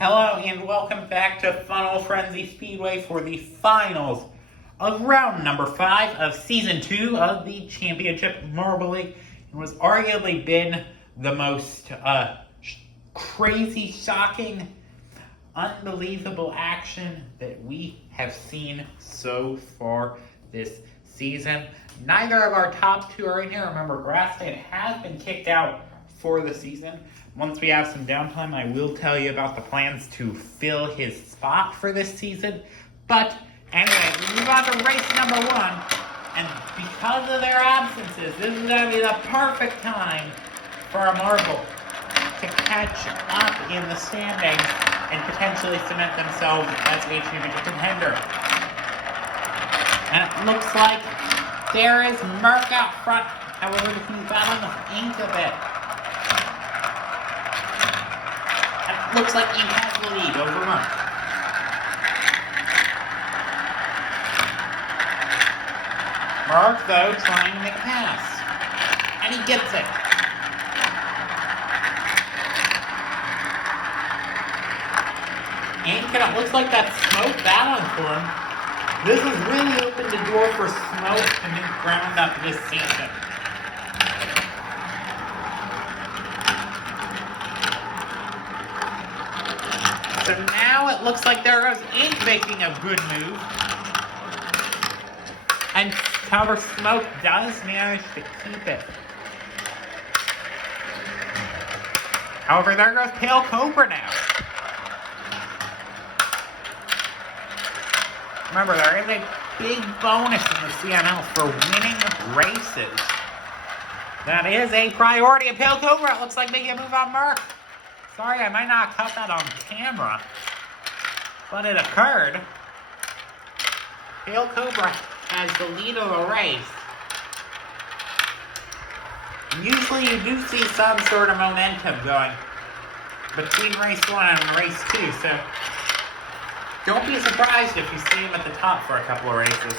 Hello and welcome back to Funnel Frenzy Speedway for the finals of round number 5 of season 2 of the Championship Marble League. It was arguably been the most crazy, shocking, unbelievable action that we have seen so far this season. Neither of our top two are in here. Remember, Grassley has been kicked out for the season. Once we have some downtime, I will tell you about the plans to fill his spot for this season. But anyway, we move on to race number 1. And because of their absences, this is going to be the perfect time for a marble to catch up in the standings and potentially cement themselves as a championship contender. And it looks like there is Merck out front. However, he's battling with Ink a bit. Looks like Ink has the lead over Merck. Merck, though, trying to make a pass. And he gets it. Ink, and it looks like that smoke battling for him. This has really opened the door for smoke to make ground up this season. So now it looks like there goes Ink making a good move. And however, Smoke does manage to keep it. However, there goes Pale Cobra now. Remember, there is a big bonus in the CNL for winning races. That is a priority. And Pale Cobra, it looks like making a move on Merck. Sorry, I might not cut that on camera, but it occurred. Pale Cobra has the lead of the race. And usually you do see some sort of momentum going between race 1 and race 2, so don't be surprised if you see him at the top for a couple of races.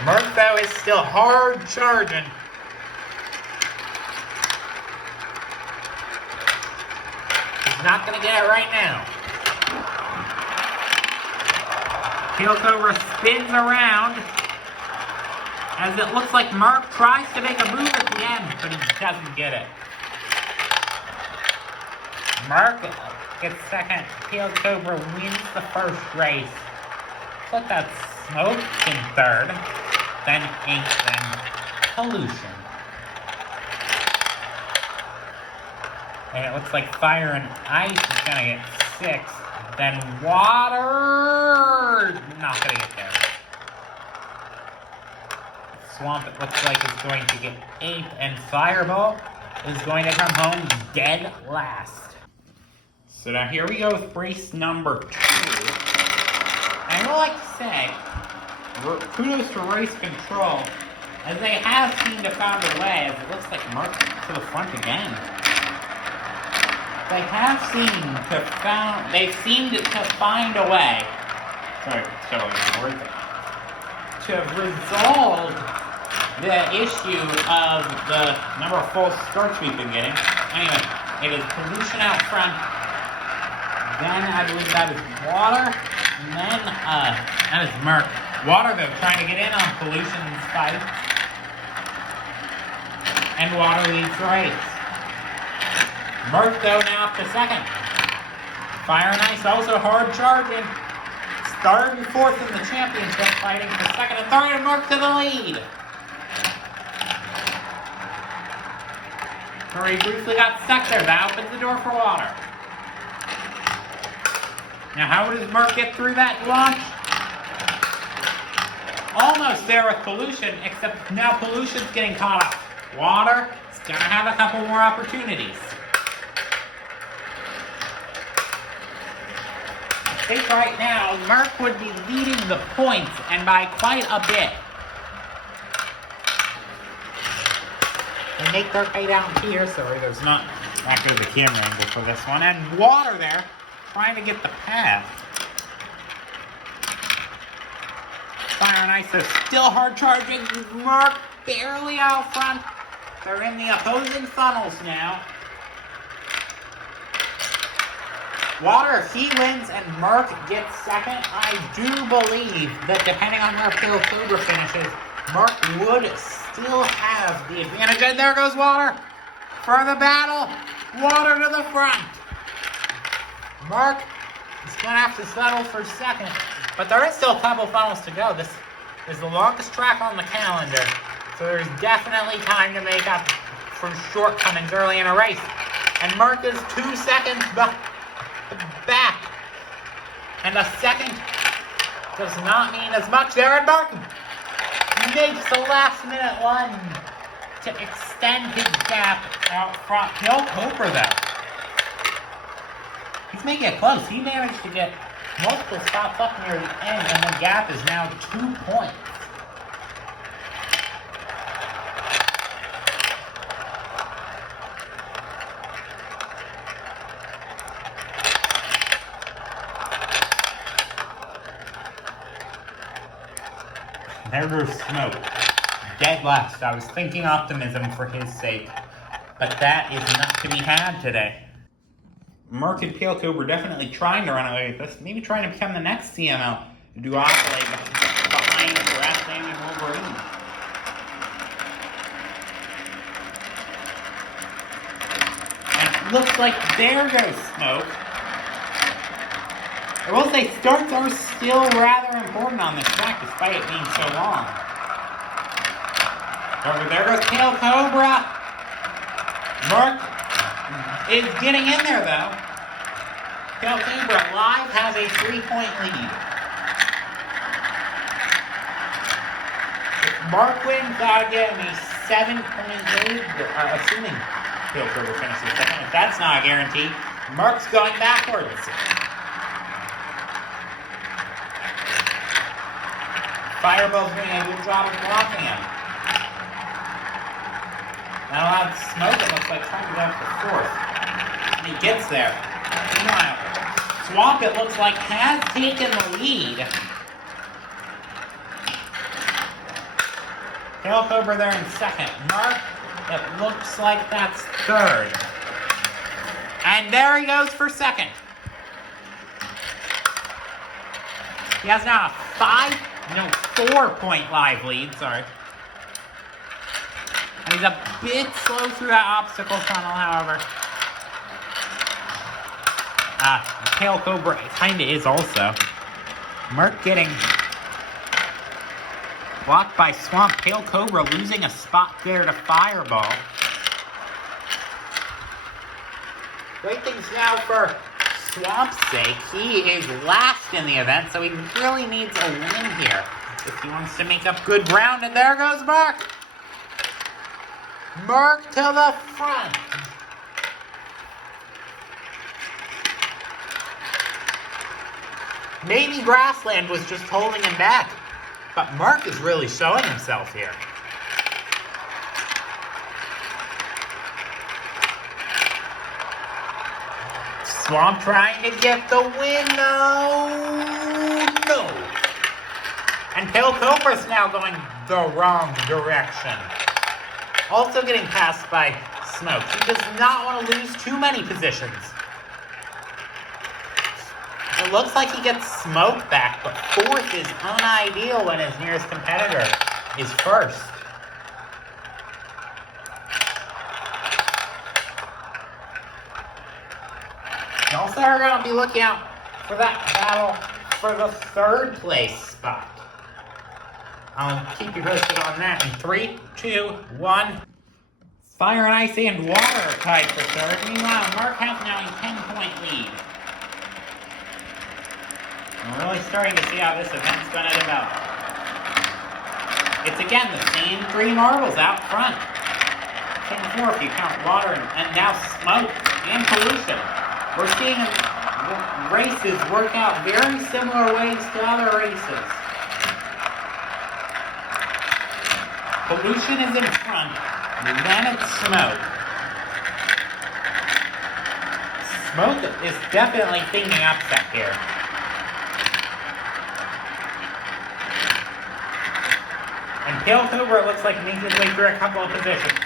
Merck, though, is still hard charging. He's not going to get it right now. Pale Cobra spins around as it looks like Merck tries to make a move at the end, but he doesn't get it. Merck gets second. Pale Cobra wins the first race. But that's Smoke in third. Then Ink, then Pollution. And it looks like Fire and Ice is going to get 6. Then Water, not going to get there. Swamp, it looks like, is going to get 8. And Fireball is going to come home dead last. So now here we go with race number 2. I would like to say, kudos to Race Control, as they have seemed to find a way, as it looks like Merck to the front again. They have seemed to find a way, to resolve the issue of the number of false starts we've been getting. Anyway, it is Pollution out front. Then I believe that is Water. And then that is Merck. Water, though, trying to get in on Pollution's fight. And Water leads the race. Merck, though, now up to second. Fire and Ice also hard charging. Third and fourth in the championship, fighting for second and third, and Merck to the lead. Murray briefly got stuck there. That opens the door for Water. Now, how does Merck get through that launch? Almost there with Pollution, except now Pollution's getting caught up. Water is going to have a couple more opportunities. I think right now, Merck would be leading the points, and by quite a bit. They make their way down here, sorry, there's not that good of a camera angle for this one. And Water there, trying to get the pass. Fire and Ice is still hard charging. Merck barely out front. They're in the opposing funnels now. Water, he wins, and Mark gets second. I do believe that depending on where Pale Cobra finishes, Mark would still have the advantage. And there goes Water for the battle. Water to the front. Mark is going to have to settle for second. But there is still a couple funnels to go. This is the longest track on the calendar. So there's definitely time to make up for shortcomings early in a race. And Mark is 2 seconds back. And a second does not mean as much there. And Mark makes the last minute one to extend his gap out front. Pale Cobra though, he's making it close. He managed to get multiple spots up near the end, and the gap is now 2 points. There goes Smoke. Dead last. I was thinking optimism for his sake, but that is not to be had today. Mark and Pale Cobra definitely trying to run away with this. Maybe trying to become the next CML duopoly behind Grassland and Wolverine. And it looks like there goes Smoke. I will say starts are still rather important on this track despite it being so long. Over there goes Pale Cobra. Mark is getting in there though. Pale Cobra live has a 3-point lead. If Mark wins, that'll get him a 7-point lead, assuming Pale Cobra finishes second. If that's not a guarantee, Mark's going backwards. Fireball's doing a good job of blocking him. That allowed Smoke, it looks like, trying to go for fourth. And he gets there. Meanwhile, Swamp, it looks like, has taken the lead. Pale Cobra there in second. Mark, it looks like that's third. And there he goes for second. He has now a 4-point live lead, sorry. And he's a bit slow through that obstacle tunnel, however. Pale Cobra kinda is also. Mark getting blocked by Swamp. Pale Cobra losing a spot there to Fireball. Great things now for Swamp's sake. He is last in the event, so he really needs a win here if he wants to make up good ground. And there goes Mark. Mark to the front. Maybe Grassland was just holding him back, but Mark is really showing himself here. Swamp trying to get the win. No. And Pale Cobra's now going the wrong direction. Also getting passed by Smoke. He does not want to lose too many positions. It looks like he gets Smoke back, but fourth is unideal when his nearest competitor is first. You also are going to be looking out for that battle for the third place spot. I'll keep you posted on that in 3, 2, 1. Fire and Ice and Water are tied for third. Meanwhile, Mark has now a 10-point lead. We're really starting to see how this event's going to develop. It's again the same 3 marbles out front. 10-4 if you count Water and now Smoke and Pollution. We're seeing races work out very similar ways to other races. Pollution is in front, and then it's Smoke. Smoke is definitely thinking upset here. And Pale Cobra looks like he makes his way through a couple of positions.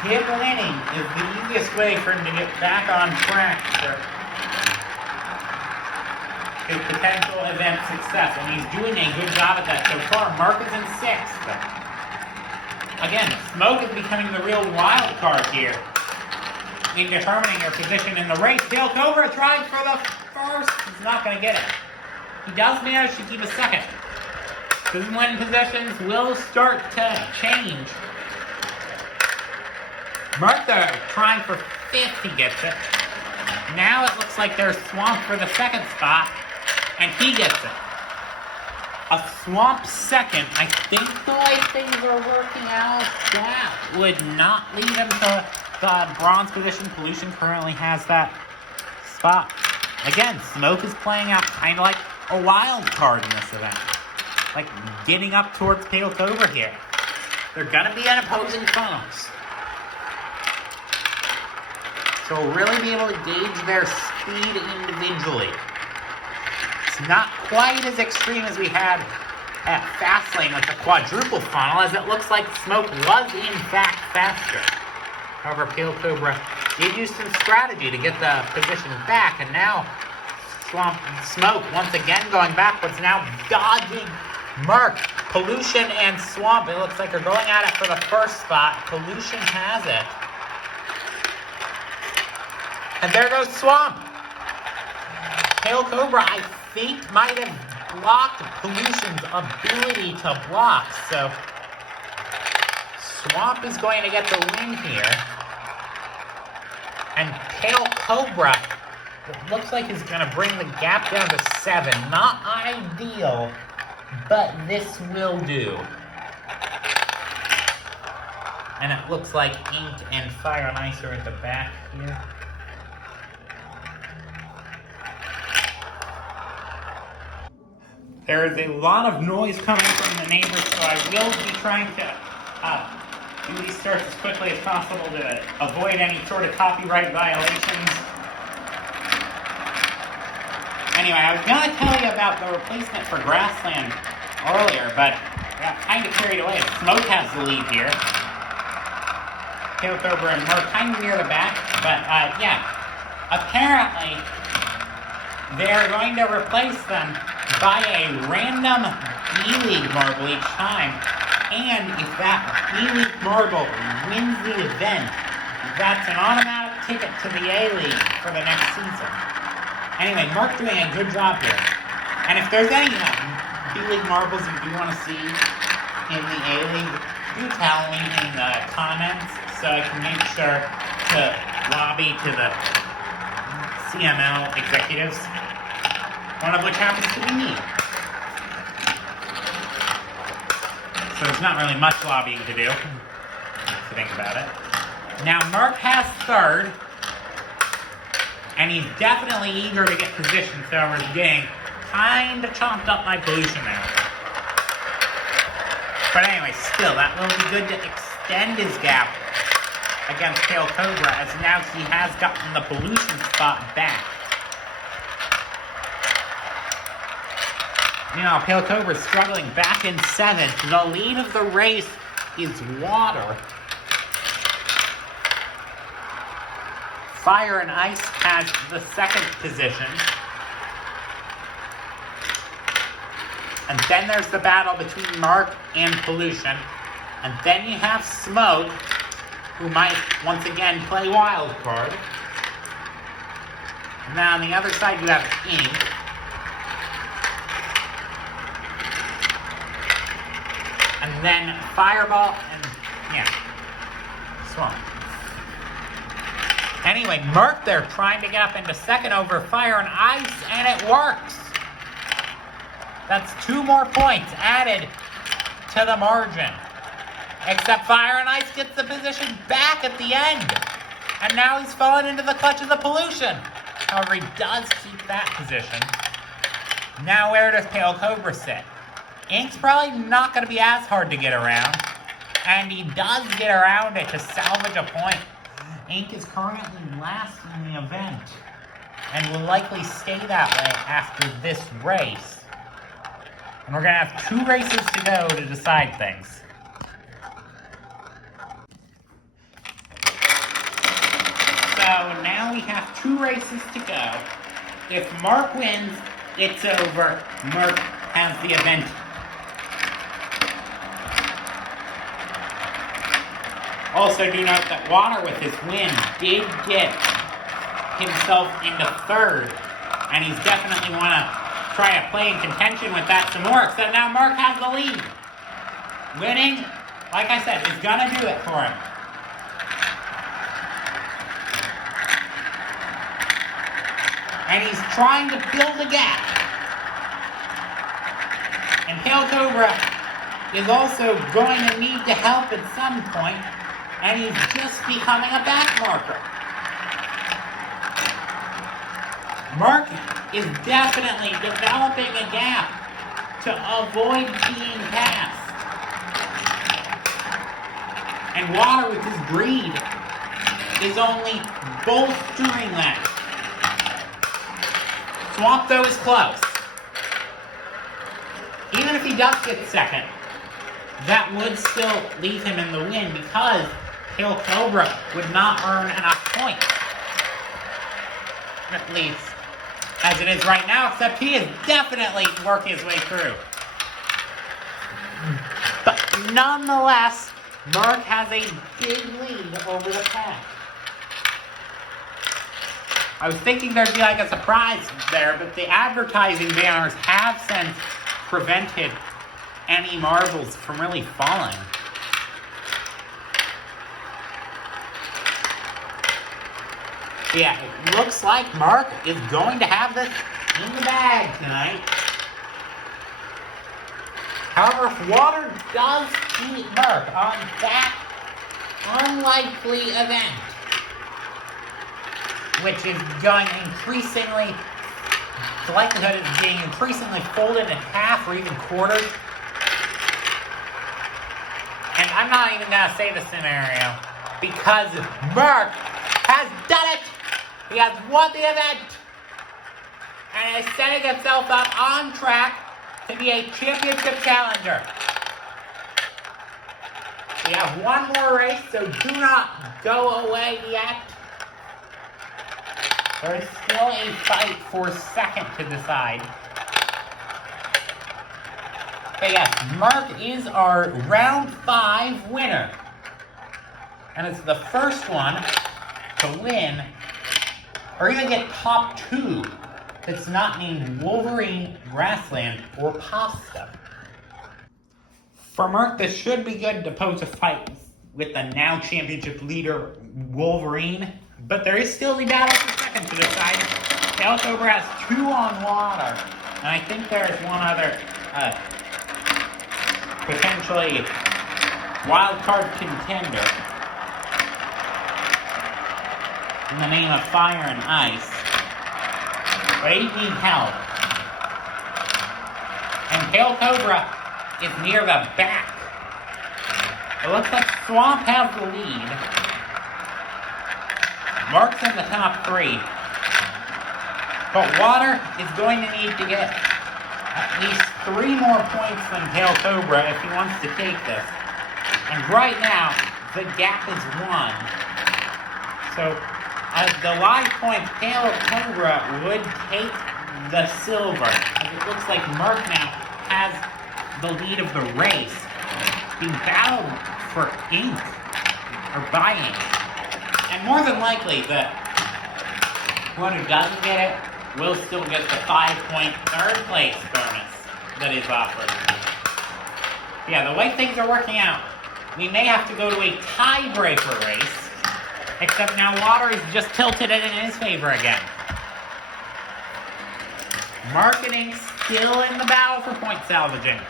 Him winning is the easiest way for him to get back on track for his potential event success, and he's doing a good job at that so far. Mark is in 6th. Again, Smoke is becoming the real wild card here in determining your position in the race. Dale Cobra tries for the first. He's not going to get it. He does manage to keep a 2nd. This is when positions will start to change. Mark there trying for 5th. He gets it. Now it looks like there's Swamp for the 2nd spot, and he gets it. A Swamp 2nd. I think the way things are working out, that would not lead him to the bronze position. Pollution currently has that spot. Again, Smoke is playing out kind of like a wild card in this event. Like getting up towards Pale Cobra here. They're going to be at opposing funnels. So we'll really be able to gauge their speed individually. It's not quite as extreme as we had at Fastlane with the quadruple funnel, as it looks like Smoke was in fact faster. However, Pale Cobra did use some strategy to get the position back, and now Smoke once again going backwards, now dodging Mark. Pollution and Swamp, it looks like, are going at it for the first spot. Pollution has it. And there goes Swamp. Pale Cobra, I think, might have blocked Pollution's ability to block. So Swamp is going to get the win here. And Pale Cobra, it looks like he's going to bring the gap down to 7. Not ideal, but this will do. And it looks like Ink and Fire and Ice are at the back here. There is a lot of noise coming from the neighbors, so I will be trying to do these starts as quickly as possible to avoid any sort of copyright violations. Anyway, I was going to tell you about the replacement for Grassland earlier, but I got kind of carried away. Smoke has the lead here. Pale Cobra and Mark kind of near the back, but yeah. Apparently, they're going to replace them by a random E-League marble each time. And if that E-League marble wins the event, that's an automatic ticket to the A-League for the next season. Anyway, Mark doing a good job here. And if there's any B-League marbles you do want to see in the A-League, do tell me in the comments so I can make sure to lobby to the CML executives, one of which happens to be me. So there's not really much lobbying to do, if you think about it. Now, Mark has 3rd, and he's definitely eager to get positioned, so we're getting kind of chomped up by Pollution there. But anyway, still, that will be good to extend his gap against Pale Cobra, as now he has gotten the Pollution spot back. Meanwhile, Pale Cobra is struggling back in 7th. The lead of the race is Water. Fire and Ice has the 2nd position. And then there's the battle between Mark and Pollution. And then you have Smoke, who might once again play wild card. And then on the other side you have Ink. And then Fireball and, yeah, Swamp. Anyway, Mark there trying to get up into 2nd over Fire and Ice, and it works. That's 2 more points added to the margin. Except Fire and Ice gets the position back at the end. And now he's fallen into the clutches of Pollution. However, he does keep that position. Now where does Pale Cobra sit? Ink's probably not going to be as hard to get around. And he does get around it to salvage a point. Ink is currently last in the event. And will likely stay that way after this race. And we're going to have 2 races to go to decide things. only have 2 races to go. If Mark wins, it's over. Mark has the event. Also, do note that Water, with his win, did get himself into 3rd. And he's definitely want to try to play in contention with that some more. Except now Mark has the lead. Winning, like I said, is going to do it for him. And he's trying to build a gap. And Pale Cobra is also going to need to help at some point. And he's just becoming a back marker. Mark is definitely developing a gap to avoid being passed. And Water, with his greed, is only bolstering that. Swamp, though, is close. Even if he does get 2nd, that would still leave him in the win because Pale Cobra would not earn enough points. At least, as it is right now, except he is definitely working his way through. But nonetheless, Mark has a big lead over the pack. I was thinking there'd be like a surprise there, but the advertising banners have since prevented any marbles from really falling. Yeah, it looks like Mark is going to have this in the bag tonight. However, if Water does beat Mark on that unlikely event, which is going increasingly, the likelihood is being increasingly folded in half or even quartered. And I'm not even going to say the scenario, because Mark has done it! He has won the event! And is setting himself up on track to be a championship challenger. We have one more race, so do not go away yet. There is still a fight for 2nd to decide. But yes, Mark is our round 5 winner. And it's the first one to win, or even get top 2 that's not named Wolverine, Grassland, or Pasta. For Mark, this should be good to pose a fight with the now championship leader, Wolverine. But there is still the battle for 2nd to decide. Pale Cobra has 2 on Water. And I think there is one other potentially wild card contender in the name of Fire and Ice. But he needs help. And Pale Cobra is near the back. It looks like Swamp has the lead. Mark's in the top 3. But Water is going to need to get at least 3 more points than Pale Cobra if he wants to take this. And right now, the gap is 1. So, as the live point, Pale Cobra would take the silver. And it looks like Mark now has the lead of the race. Being battled for ink, or by ink. And more than likely, whoever doesn't get it will still get the 5-point 3rd place bonus that is offered. Yeah, the way things are working out, we may have to go to a tiebreaker race, except now Water is just tilted it in his favor again. Marketing still in the battle for point salvaging.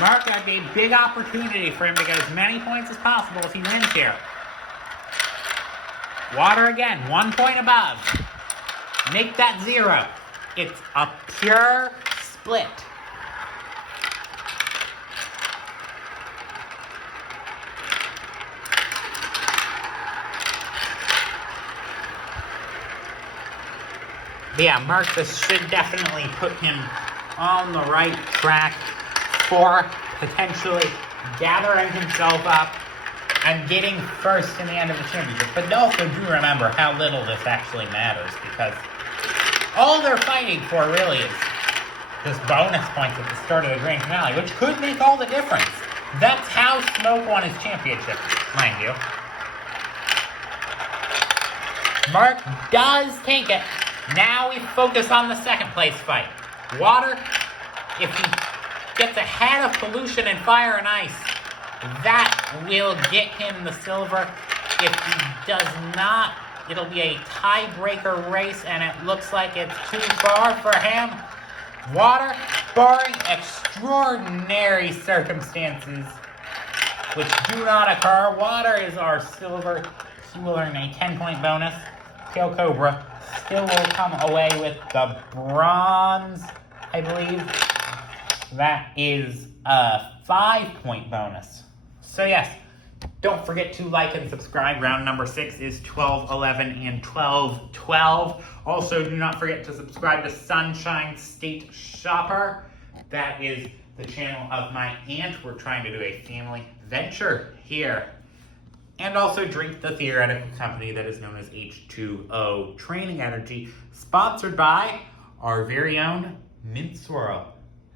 Mark, that'd be a big opportunity for him to get as many points as possible if he wins here. Water again, 1 point above. Make that 0. It's a pure split. But yeah, Mark, this should definitely put him on the right track for potentially gathering himself up and getting first in the end of the championship. But also do remember how little this actually matters, because all they're fighting for really is this bonus points at the start of the grand finale, which could make all the difference. That's how Smoke won his championship, mind you. Mark does take it. Now we focus on the second place fight. Water, if he gets ahead of Pollution and Fire and Ice, that will get him the silver. If he does not, it'll be a tiebreaker race, and it looks like it's too far for him. Water, barring extraordinary circumstances, which do not occur, Water is our silver. He will earn a 10-point bonus. Tail Cobra still will come away with the bronze, I believe. That is a 5-point bonus. So yes, don't forget to like and subscribe. Round number 6 is 12-11 and 12-12. Also, do not forget to subscribe to Sunshine State Shopper. That is the channel of my aunt. We're trying to do a family venture here. And also drink the theoretical company that is known as H2O Training Energy, sponsored by our very own Mint Swirl.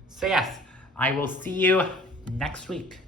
So yes, I will see you next week.